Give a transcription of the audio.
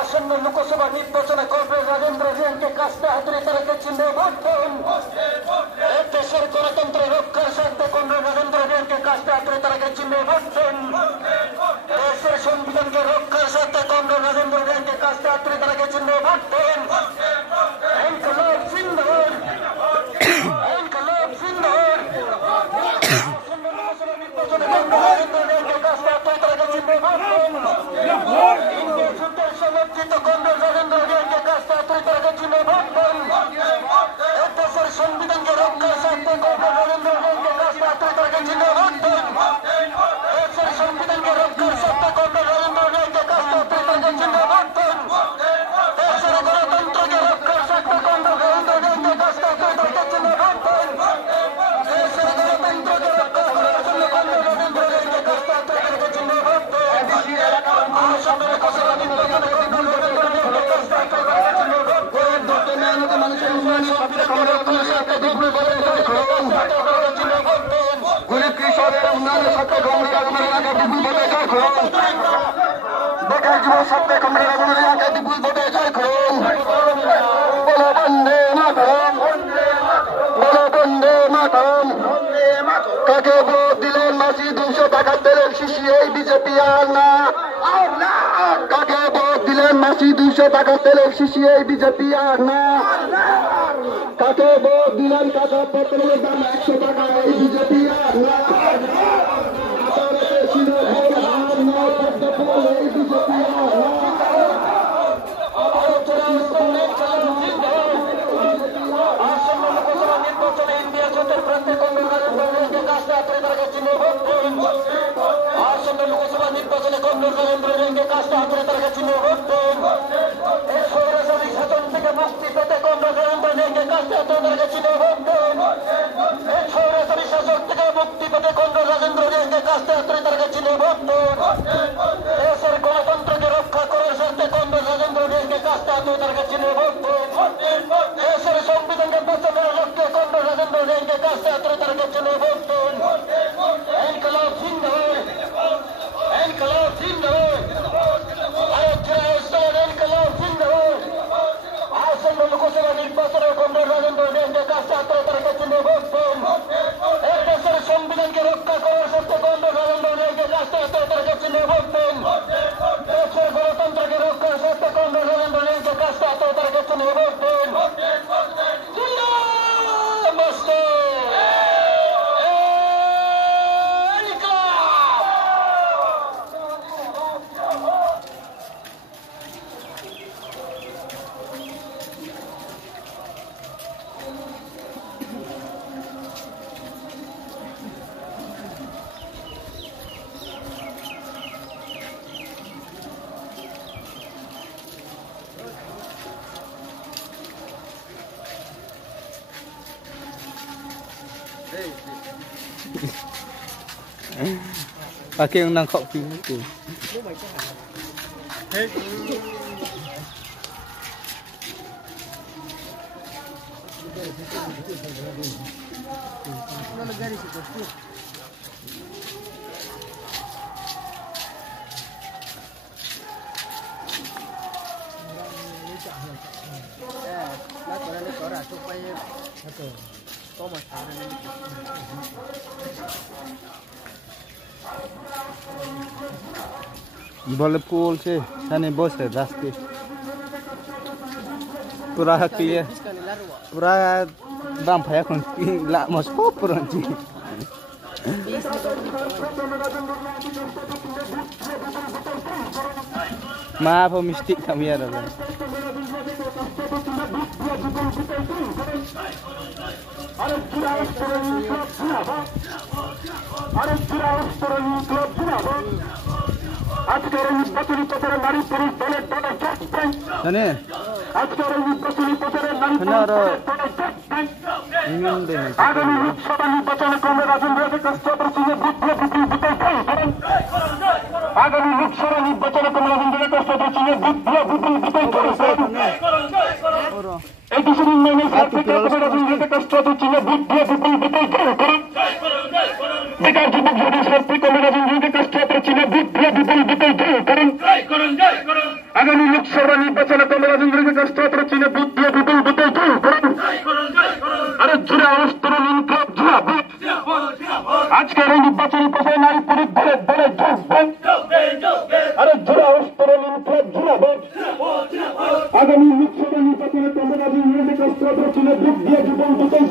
আসন্ন লোকসভা নির্বাচনে কর্পোরেট রাজেন্দ্র রিয়াংকে কাস্তে হাতুড়ি তারাকে চিহ্নে ভোট দেন। দেশের গণতন্ত্র রক্ষার স্বার্থে কর্পোরেট রাজেন্দ্র রিয়াংকে কাস্তে হাতুড়ি তারাকে চিহ্নে ভোট দেন। দেশের সংবিধানকে রক্ষার স্বার্থে কর্পোরেট রাজেন্দ্র রিয়াংকে কাস্তে হাতুড়ি তারাকে চিহ্নে ভোট দেন। ইনকলাব জিন্দাবাদ, ইনকলাব জিন্দাবাদ। আসন্ন লোকসভা নির্বাচনে কর্পোরেট রাজেন্দ্র রিয়াংকে কাস্তে হাতুড়ি তারাকে চিহ্নে ভোট দেন। সমর্থিত কংগ্রেস রাজেন্দ্র রিয়াংকে কাস্তে হাতুড়ি তারাকে চিহ্নে ভোট দেন। দেশের সংবিধানকে রক্ষার স্বার্থে কংগ্রেস রাজেন্দ্র রিয়াংকে কাস্তে হাতুড়ি তারাকে চিহ্নে ভোট দেন। দেশের সংবিধানকে রক্ষার স্বার্থে কংগ্রেস রাজেন্দ্র রিয়াংকে কাস্তে হাতুড়ি তারাকে চিহ্নে ভোট দেন। দেশের গণতন্ত্রকে রক্ষার স্বার্থে কংগ্রেস রাজেন্দ্র রিয়াংকে কাস্তে হাতুড়ি তারাকে চিহ্নে ভোট দেন। দেশের গণতন্ত্রকে রক্ষা করার জন্য কংগ্রেস রাজেন্দ্র রিয়াংকে কাস্তে হাতুড়ি তারাকে চিহ্নে ভোট দেন। আসন্ন লোকসভা নির্বাচনে গরিব কৃষকের উন্নয়নের সাথে বেকার যুব সাথে কমরের বিপুল ভোটে জয় করুন। বলো বন্দে মাতরম, বলো বন্দে মাতরম। কাকে ভোট দিলেন মাসি 200 টাকা তেলের শিশি এই বিজেপি আর না। কাকে ভোট দিলেন মাসি 200 টাকা তেলের শিশি এই বিজেপি আর না। কাকে ভোট দিলেন কাকা পেট্রোলের দাম 100 টাকা এই বিজেপি আর না। এই বিজেপি আর না। আসন্ন লোকসভা নির্বাচনে ইন্ডিয়া জোটের প্রার্থী কংগ্রেস রাজেন্দ্র কাস্তে হাতুড়ি তারাকে চিহ্নে ভোট দেন। আসন্ন লোকসভা নির্বাচনে কংগ্রেস রাজেন্দ্র রিয়াংকে কাস্তে হাতুড়ি তারাকে চিহ্নে ভোট দেন। এই স্বৈরাচারী শাসন থেকে মুক্তি পেতে কংগ্রেস রাজেন্দ্র রিয়াংকে কাস্তে হাতুড়ি তারাকে চিহ্নে ভোট দেন। এই স্বৈরাচারী শাসন থেকে মুক্তি পেতে কংগ্রেস রাজেন্দ্র রিয়াংকে কাস্তে হাতুড়ি তারাকে চিহ্নে ভোট দেন। দেশের গণতন্ত্রকে রক্ষা করার স্বার্থে কংগ্রেস রাজেন্দ্র রিয়াংকে কাস্তে হাতুড়ি তারাকে চিহ্নে ভোট দেন। দেশের সংবিধানকে বাঁচানোর লক্ষ্যে কংগ্রেস রাজেন্দ্র রিয়াংকে কাস্তে হাতুড়ি তারাকে চিহ্নে ভোট দেন। ইনকলাব জিন্দাবাদ, ইনকলাব জিন্দাবাদ। ইনকলাব জিন্দাবাদ। আসন্ন লোকসভা নির্বাচনে কংগ্রেস রাজেন্দ্র রিয়াংকে কাস্তে হাতুড়ি তারাকে চিহ্নে ভোট দেন। দেশের সংবিধানকে রক্ষা করার স্বার্থে কংগ্রেস রাজেন্দ্র রিয়াংকে কাস্তে হাতুড়ি তারাকে চিহ্নে ভোট দেন। দেশের গণতন্ত্রকে রক্ষার স্বার্থে কংগ্রেস রাজেন্দ্র রিয়াংকে কাস্তে হাতুড়ি তারাকে চিহ্নে ভোট দেন। Pakai yang nangkap film itu. Boleh pool sih, sana bos ya drastis. Pura clear, pura bang payah kon la mos pop peranci. Maaf, mistik kami ada. আজকের নির্বাচনী প্রচারে নারী পুরুষ দলের দলে যোগ দেন। আজকের নির্বাচনী প্রচারে নারী পুরুষ দলের দলে যোগ দেন। আগামী লোকসভা নির্বাচনে কংগ্রেস রাজেন্দ্র কাস্তে হাতুড়ি বুদ্ধ বিপুল ভোটে জয় করেন। আগামী লোকসভা নির্বাচনে কমলাগঞ্জের কষ্ট চিনে বুথ দিয়ে বিপুল বিপুল এই দেশের উন্নয়নের স্বার্থে কমলাগঞ্জের কষ্ট চিনে বুথ দিয়ে বিপুল বিপুল বেকার যুবক যুবতীর স্বার্থে কমলাগঞ্জের কষ্ট চিনে বুথ দিয়ে বিপুল বিপুল আগামী লোকসভা নির্বাচনে কমলাগঞ্জের কষ্ট চিনে বুথ দিয়ে বিপুল বিপুল আরে জুড়ে অবস্থা ইনক্লাব জুড়া আজকের এই নির্বাচনী প্রচারে নারী পুরুষ ধরে দলে আরে জুড়ে অবস্থা ইনক্লাব জুড়া আগামী লোকসভা নির্বাচনে কমলাগঞ্জের কষ্ট চিনে বুথ দিয়ে বিপুল বিপুল